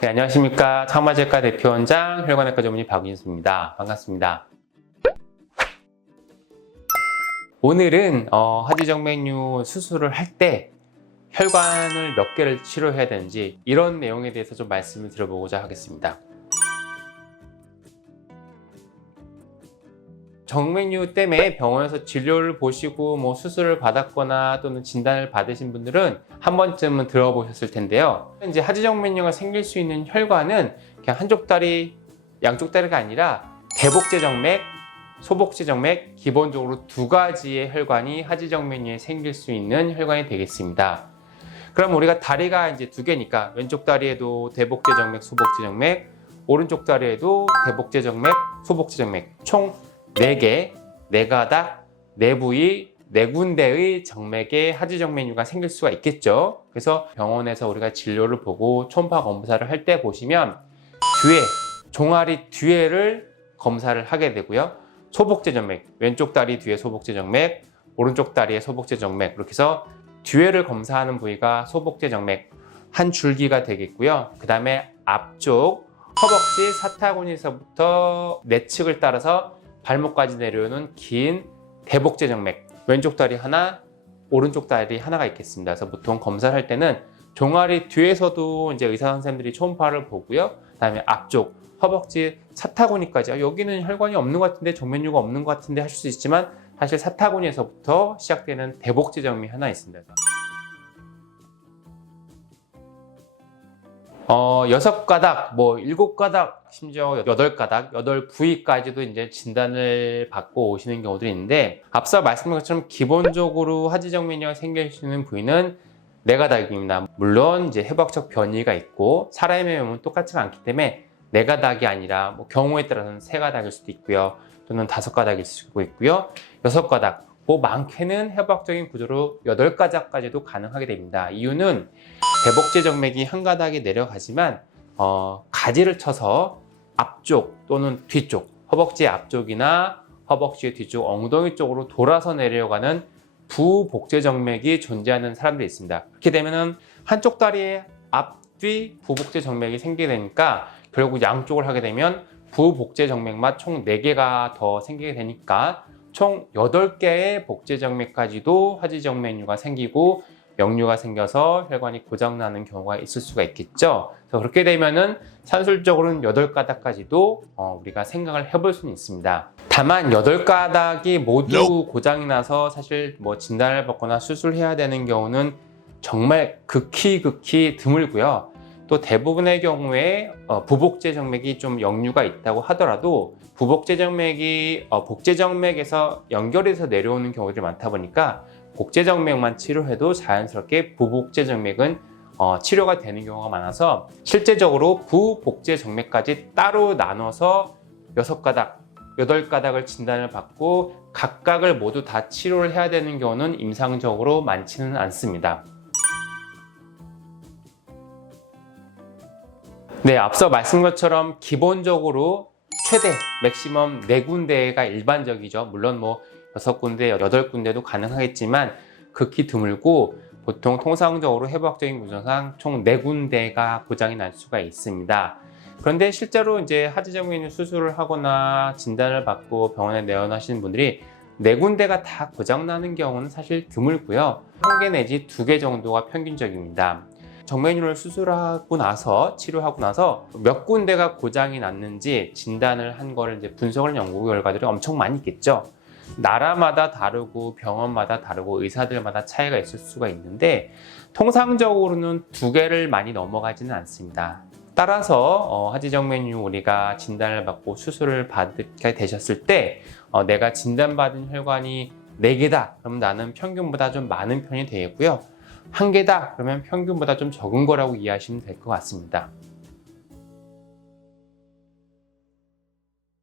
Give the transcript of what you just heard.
네, 안녕하십니까. 창마제과 대표원장 혈관외과 전문의 박윤수입니다. 반갑습니다. 오늘은 하지정맥류 수술을 할 때 혈관을 몇 개를 치료해야 되는지 이런 내용에 대해서 좀 말씀을 드려보고자 하겠습니다. 정맥류 때문에 병원에서 진료를 보시고 수술을 받았거나 또는 진단을 받으신 분들은 한 번쯤은 들어보셨을 텐데요. 이제 하지정맥류가 생길 수 있는 혈관은 그냥 한쪽 다리, 양쪽 다리가 아니라 대복제정맥, 소복제정맥, 기본적으로 두 가지의 혈관이 하지정맥류에 생길 수 있는 혈관이 되겠습니다. 그럼 우리가 다리가 이제 두 개니까 왼쪽 다리에도 대복제정맥, 소복제정맥, 오른쪽 다리에도 대복제정맥, 소복제정맥 총 4개, 4가닥, 4부위, 4군데의 정맥에 하지정맥류가 생길 수가 있겠죠. 그래서 병원에서 우리가 진료를 보고 초음파 검사를 할 때 보시면 뒤에, 종아리 뒤에를 검사를 하게 되고요. 소복제정맥, 왼쪽 다리 뒤에 소복제정맥, 오른쪽 다리에 소복제정맥, 이렇게 해서 뒤에를 검사하는 부위가 소복제정맥 한 줄기가 되겠고요. 그 다음에 앞쪽 허벅지 사타구니에서부터 내측을 따라서 발목까지 내려오는 긴 대복제정맥, 왼쪽 다리 하나, 오른쪽 다리 하나가 있겠습니다. 그래서 보통 검사를 할 때는 종아리 뒤에서도 이제 의사 선생님들이 초음파를 보고요. 그다음에 앞쪽 허벅지 사타구니까지, 여기는 혈관이 없는 것 같은데 정맥류가 없는 것 같은데 하실 수 있지만 사실 사타구니에서부터 시작되는 대복제정맥이 하나 있습니다. 6가닥, 7가닥, 심지어 8가닥, 8부위까지도 이제 진단을 받고 오시는 경우들이 있는데, 앞서 말씀드린 것처럼 기본적으로 하지정맥류가 생길 수 있는 부위는 4가닥입니다. 물론 이제 해부학적 변이가 있고 사람의 몸은 똑같지가 않기 때문에 4가닥이 아니라 경우에 따라서는 3가닥일 수도 있고요. 또는 5가닥일 수도 있고요. 6가닥, 많게는 해부학적인 구조로 8가닥까지도 가능하게 됩니다. 이유는 대복제정맥이 한 가닥에 내려가지만 가지를 쳐서 앞쪽 또는 뒤쪽, 허벅지 앞쪽이나 허벅지 뒤쪽, 엉덩이 쪽으로 돌아서 내려가는 부복제정맥이 존재하는 사람들이 있습니다. 그렇게 되면 한쪽 다리에 앞뒤 부복제정맥이 생기게 되니까 결국 양쪽을 하게 되면 부복제정맥만 총 4개가 더 생기게 되니까 총 8개의 복제정맥까지도 하지정맥류가 생기고 역류가 생겨서 혈관이 고장나는 경우가 있을 수가 있겠죠. 그래서 그렇게 되면은 산술적으로는 8가닥까지도 우리가 생각을 해볼 수는 있습니다. 다만 8가닥이 모두 고장이 나서 사실 진단을 받거나 수술해야 되는 경우는 정말 극히 드물고요. 또 대부분의 경우에 부복제정맥이 좀 역류가 있다고 하더라도 부복제정맥이 복제정맥에서 연결해서 내려오는 경우들이 많다 보니까 복제정맥만 치료해도 자연스럽게 부복제정맥은 치료가 되는 경우가 많아서 실제적으로 부복제정맥까지 따로 나눠서 6가닥, 8가닥을 진단을 받고 각각을 모두 다 치료를 해야 되는 경우는 임상적으로 많지는 않습니다. 네, 앞서 말씀드린 것처럼 기본적으로 최대 맥시멈 4군데가 일반적이죠. 물론 6군데, 8군데도 가능하겠지만 극히 드물고 보통 통상적으로 해부학적인 구조상 총 4군데가 고장이 날 수가 있습니다. 그런데 실제로 이제 하지정맥류 수술을 하거나 진단을 받고 병원에 내원하시는 분들이 4군데가 다 고장나는 경우는 사실 드물고요. 1개 내지 2개 정도가 평균적입니다. 정맥류를 수술하고 나서 치료하고 나서 몇 군데가 고장이 났는지 진단을 한 거를 이제 분석을 연구 결과들이 엄청 많이 있겠죠. 나라마다 다르고 병원마다 다르고 의사들마다 차이가 있을 수가 있는데 통상적으로는 2개를 많이 넘어가지는 않습니다. 따라서 하지정맥류 우리가 진단을 받고 수술을 받게 되셨을 때 내가 진단받은 혈관이 4개다 그럼 나는 평균보다 좀 많은 편이 되겠고요. 1개다 그러면 평균보다 좀 적은 거라고 이해하시면 될 것 같습니다.